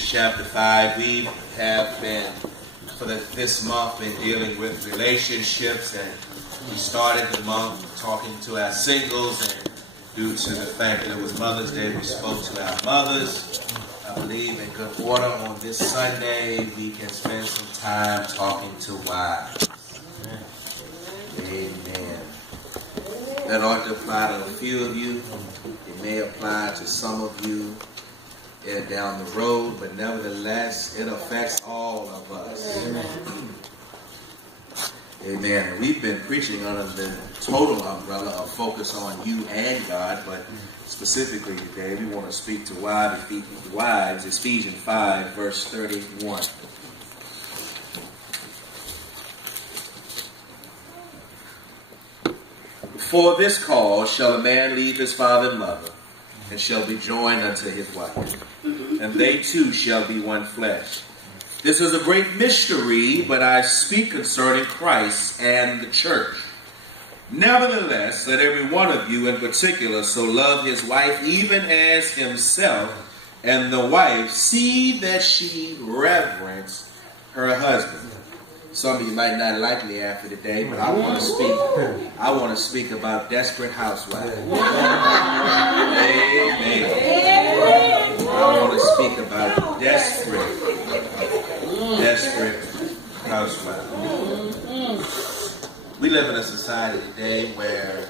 Ephesians chapter 5. We have been, for this month, been dealing with relationships, and we started the month talking to our singles, and due to the fact that it was Mother's Day, we spoke to our mothers. I believe in good order on this Sunday, we can spend some time talking to wives. Amen. That ought to apply to a few of you. It may apply to some of you down the road, but nevertheless, it affects all of us. Amen. Amen. And we've been preaching under the total umbrella of focus on you and God, but specifically today, we want to speak to wives, Ephesians 5, verse 31. For this cause shall a man leave his father and mother, and shall be joined unto his wife, and they two shall be one flesh. This is a great mystery, but I speak concerning Christ and the church. Nevertheless, let every one of you in particular so love his wife even as himself, and the wife see that she reverence her husband. Some of you might not like me after today, but I want to speak about desperate housewives. Amen. I want to speak about desperate housewives. We live in a society today where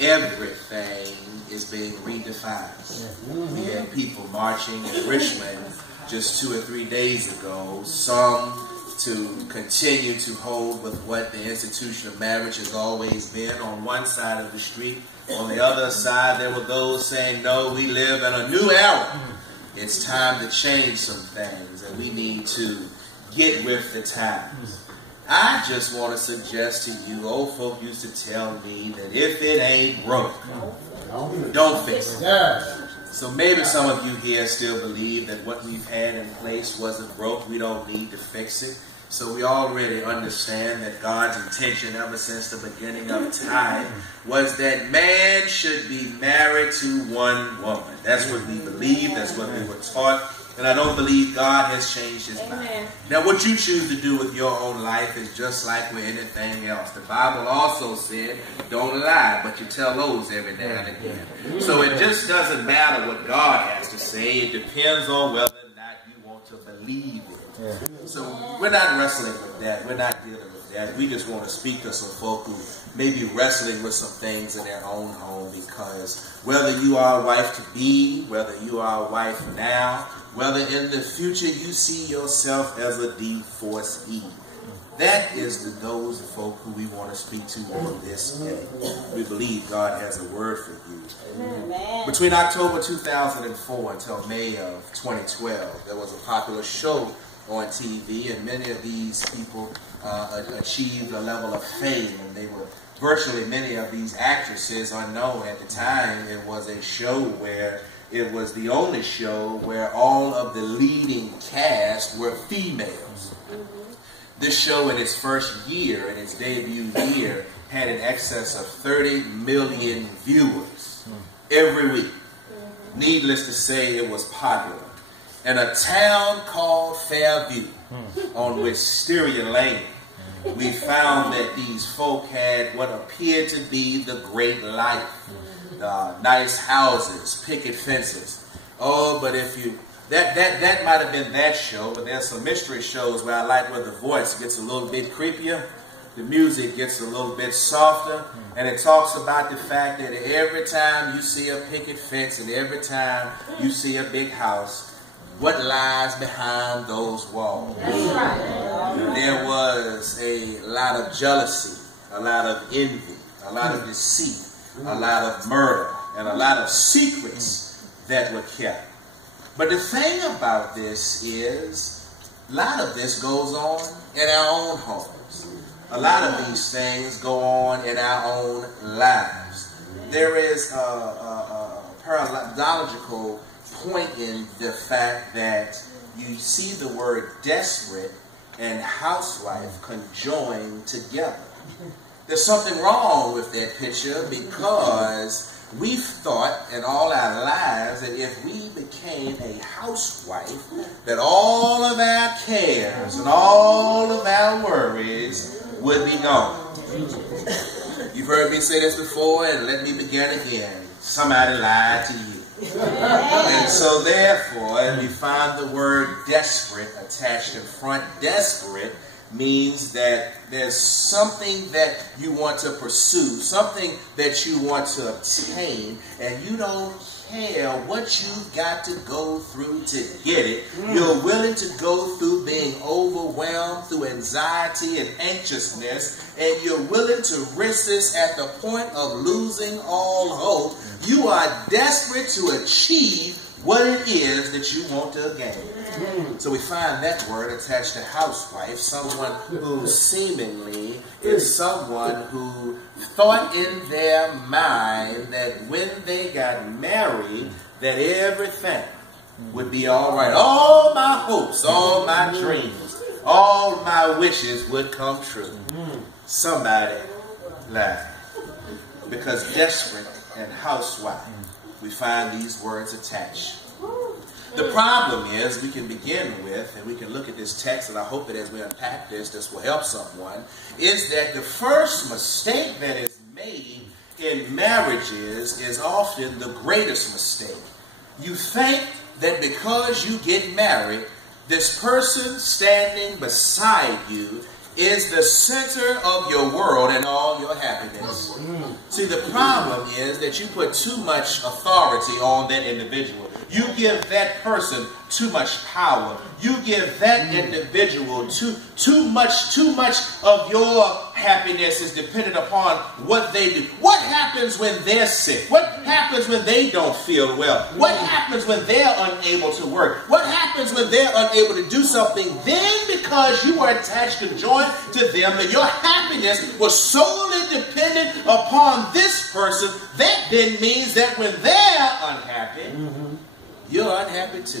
everything is being redefined. We had people marching in Richmond just 2 or 3 days ago, some to continue to hold with what the institution of marriage has always been on one side of the street. On the other side, there were those saying, no, we live in a new era. It's time to change some things, and we need to get with the times. I just want to suggest to you, old folk used to tell me that if it ain't broke, don't fix it. So maybe some of you here still believe that what we've had in place wasn't broke. We don't need to fix it. So we already understand that God's intention ever since the beginning of time was that man should be married to one woman. That's what we believe. That's what we were taught. And I don't believe God has changed his mind. Now, what you choose to do with your own life is just like with anything else. The Bible also said, don't lie, but you tell those every now and again. So it just doesn't matter what God has to say. It depends on whether or not you want to believe it. So we're not wrestling with that. We're not dealing with that. We just want to speak to some folk who may be wrestling with some things in their own home, because whether you are a wife to be, whether you are a wife now, whether in the future you see yourself as a divorcee, that is to those folk who we want to speak to on this day. We believe God has a word for you. Amen. Between October 2004 until May of 2012, there was a popular show on TV, and many of these people achieved a level of fame, and they were virtually, many of these actresses unknown at the time. It was a show where it was the only show where all of the leading cast were females. This show in its first year, in its debut year, had in excess of 30 million viewers every week. Needless to say, it was popular. In a town called Fairview, on Wisteria Lane, we found that these folk had what appeared to be the great life. Nice houses, picket fences. Oh, but if you, that might have been that show, but there's some mystery shows where I like where the voice gets a little bit creepier, the music gets a little bit softer, and it talks about the fact that every time you see a picket fence and every time you see a big house, what lies behind those walls? That's right. There was a lot of jealousy, a lot of envy, a lot of deceit, a lot of murder, and a lot of secrets that were kept. But the thing about this is, a lot of this goes on in our own homes. A lot of these things go on in our own lives. There is a paradoxical point in the fact that you see the word desperate and housewife conjoined together. There's something wrong with that picture, because we've thought in all our lives that if we became a housewife, that all of our cares and all of our worries would be gone. You've heard me say this before, and let me begin again. Somebody lied to you. And so therefore, we find the word desperate attached in front. Desperate means that there's something that you want to pursue, something that you want to obtain, and you don't care what you've got to go through to get it. You're willing to go through being overwhelmed through anxiety and anxiousness, and you're willing to risk this at the point of losing all hope. You are desperate to achieve what it is that you want to gain. So we find that word attached to housewife, someone who seemingly is someone who thought in their mind that when they got married, that everything would be all right. All my hopes, all my dreams, all my wishes would come true. Somebody lied. Because desperate and housewife, we find these words attached. The problem is, we can begin with, and we can look at this text, and I hope that as we unpack this, this will help someone, is that the first mistake that is made in marriages is often the greatest mistake. You think that because you get married, this person standing beside you is the center of your world and all your happiness. See, the problem is that you put too much authority on that individual. You give that person too much power. You give that individual too much of your happiness is dependent upon what they do. What happens when they're sick? What happens when they don't feel well? What happens when they're unable to work? What happens when they're unable to do something? Then because you were attached to join to them and your happiness was solely dependent upon this person, that then means that when they're unhappy, you're unhappy too.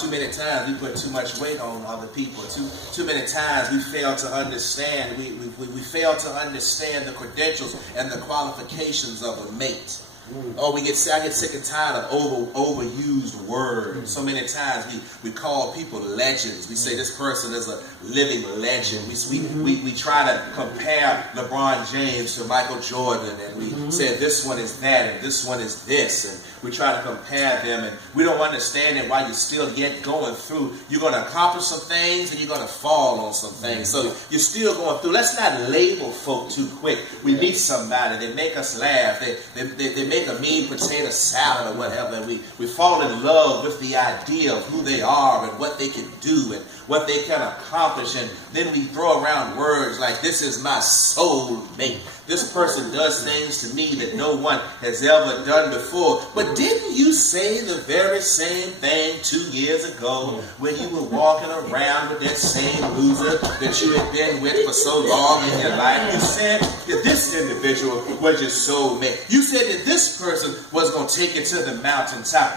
Too many times we put too much weight on other people. Too many times we fail to understand. We fail to understand the credentials and the qualifications of a mate. I get sick and tired of overused words. So many times we call people legends. We say this person is a living legend. We try to compare LeBron James to Michael Jordan, and we say this one is that and this one is this, and we try to compare them, and we don't understand that while you're still yet going through, you're going to accomplish some things and you're going to fall on some things. So you're still going through. Let's not label folk too quick. We meet somebody, they make us laugh, they make a mean potato salad or whatever, and we fall in love with the idea of who they are and what they can do and what they can accomplish, and then we throw around words like, this is my soul mate. This person does things to me that no one has ever done before. But didn't you say the very same thing 2 years ago when you were walking around with that same loser that you had been with for so long in your life? You said that this individual was your soulmate. You said that this person was going to take you to the mountaintop.